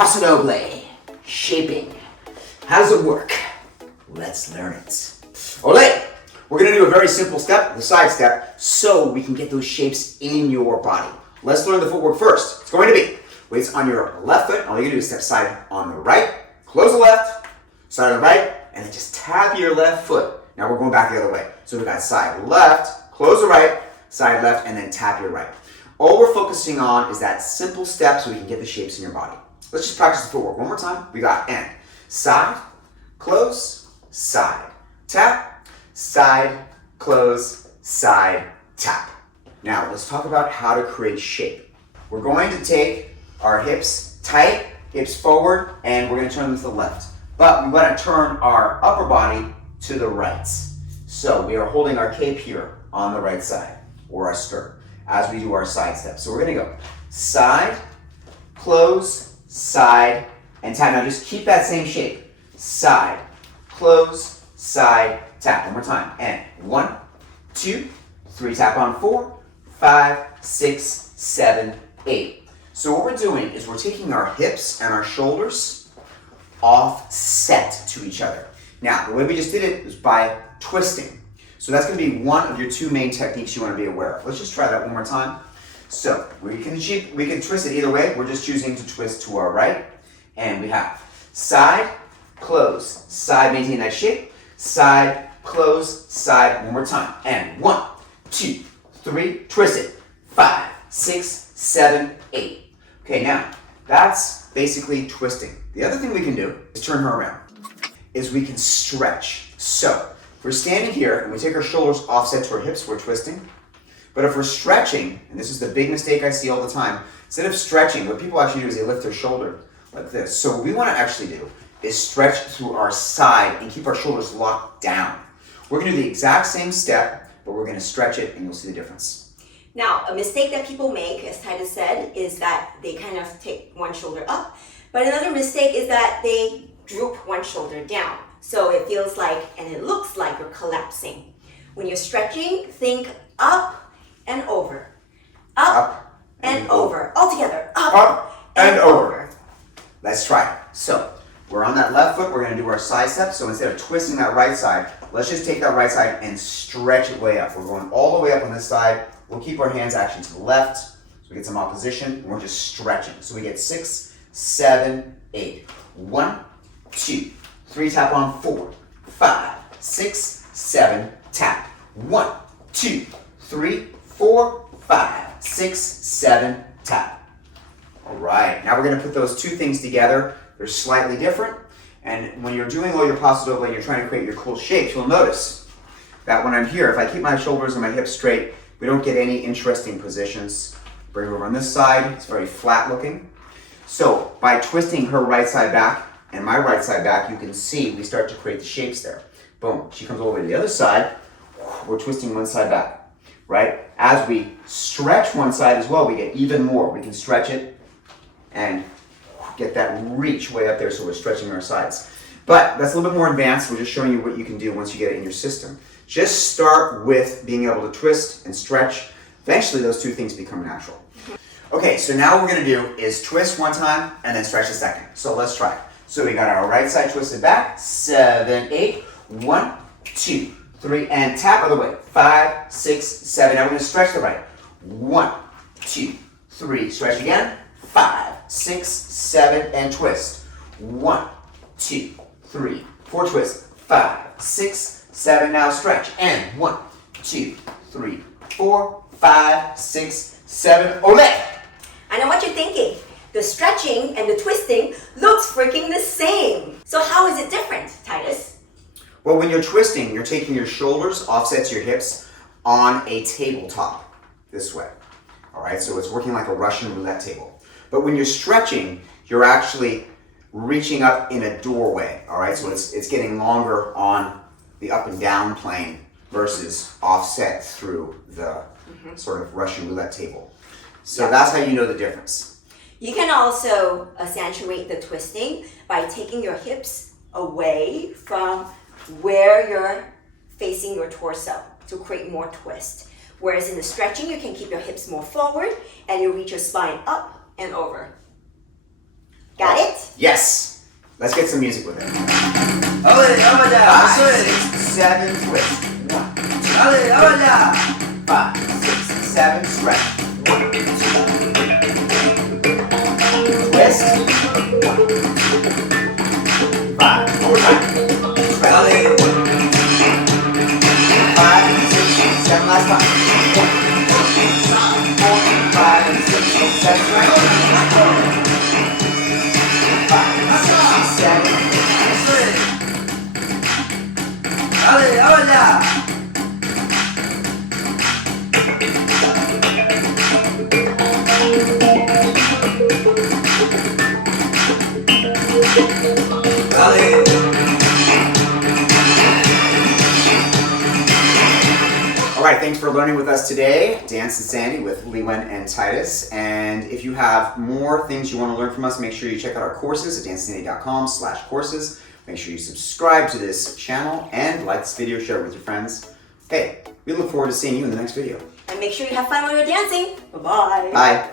PASO DOBLE Shaping. How does it work? Let's learn it. Ole! We're going to do a very simple step, the side step, so we can get those shapes in your body. Let's learn the footwork first. It's going to be weights on your left foot. All you do is step side on the right, close the left, side on the right, and then just tap your left foot. Now we're going back the other way. So we've got side left, close the right, side left, and then tap your right. All we're focusing on is that simple step so we can get the shapes in your body. Let's just practice the footwork one more time. We got and side, close, side, tap, side, close, side, tap. Now let's talk about how to create shape. We're going to take our hips tight, hips forward, and we're going to turn them to the left. But we want to turn our upper body to the right. So we are holding our cape here on the right side, or our skirt, as we do our side step. So we're going to go side, close, side, and tap. Now just keep that same shape. Side, close, side, tap. One more time. And 1, 2, 3, tap on 4, 5, 6, 7, 8. So what we're doing is we're taking our hips and our shoulders offset to each other. Now, the way we just did it was by twisting. So that's going to be one of your two main techniques you want to be aware of. Let's just try that one more time. So we can twist it either way. We're just choosing to twist to our right. And we have side, close, side, maintain that shape. Side, close, side, one more time. And 1, 2, 3, twist it. 5, 6, 7, 8. Okay, now that's basically twisting. The other thing we can do is turn her around. Is we can stretch. So if we're standing here and we take our shoulders offset to our hips, we're twisting. But if we're stretching, and this is the big mistake I see all the time, instead of stretching, what people actually do is they lift their shoulder like this. So what we want to actually do is stretch through our side and keep our shoulders locked down. We're going to do the exact same step, but we're going to stretch it and you'll see the difference. Now, a mistake that people make, as Titus said, is that they kind of take one shoulder up. But another mistake is that they droop one shoulder down. So it feels like, and it looks like you're collapsing. When you're stretching, think up and over. Up and over. All together. Up and over. Let's try it. So we're on that left foot. We're going to do our side step. So instead of twisting that right side, let's just take that right side and stretch it way up. We're going all the way up on this side. We'll keep our hands actually to the left so we get some opposition. And we're just stretching. So we get 6, 7, 8. 1, 2, 3, tap on 4, 5, 6, 7, tap. 1, 2, 3, 4, 5, 6, 7, tap. All right, now we're going to put those two things together. They're slightly different. And when you're doing all your PASO DOBLE and you're trying to create your cool shapes, you'll notice that when I'm here, if I keep my shoulders and my hips straight, we don't get any interesting positions. Bring her over on this side. It's very flat looking. So by twisting her right side back and my right side back, you can see we start to create the shapes there. Boom. She comes all the way to the other side. We're twisting one side back. Right? As we stretch one side as well, we get even more. We can stretch it and get that reach way up there so we're stretching our sides. But that's a little bit more advanced. We're just showing you what you can do once you get it in your system. Just start with being able to twist and stretch. Eventually those two things become natural. Okay, so now what we're going to do is twist one time and then stretch a second. So let's try it. So we got our right side twisted back. 7, 8. 1, 2, 3, and tap other way. 5, 6, 7. Now we're going to stretch the right. 1, 2, 3. Stretch again. 5, 6, 7, and twist. 1, 2, 3, 4. Twist. 5, 6, 7. Now stretch. And 1, 2, 3, 4, 5, 6, 7. Ole! I know what you're thinking. The stretching and the twisting looks freaking the same. So how is it different, Titus? Well, when you're twisting, you're taking your shoulders offset to your hips on a tabletop this way. All right, so it's working like a Russian roulette table. But when you're stretching, you're actually reaching up in a doorway. All right, so it's getting longer on the up and down plane versus offset through the sort of Russian roulette table. So that's how you know the difference. You can also accentuate the twisting by taking your hips away from where you're facing your torso to create more twist. Whereas in the stretching, you can keep your hips more forward and you reach your spine up and over. Got it? Yes. Let's get some music with it. Ole, 5, 6, 7, twist. 1, 2, 5, 6, 7, stretch. 1, 2, twist. 1, 2, 5. One more time. Stretch. 5, 6, 7, last time. 1, 2, 4, 5, 6, 7, stretch. 5, 6, 7. Ole, hola. All right, thanks for learning with us today. Dance and Sandy with Lewen and Titus. And if you have more things you want to learn from us, make sure you check out our courses at dancesandy.com/courses. Make sure you subscribe to this channel and like this video, share it with your friends. Hey, we look forward to seeing you in the next video. And make sure you have fun when you're dancing. Bye-bye. Bye.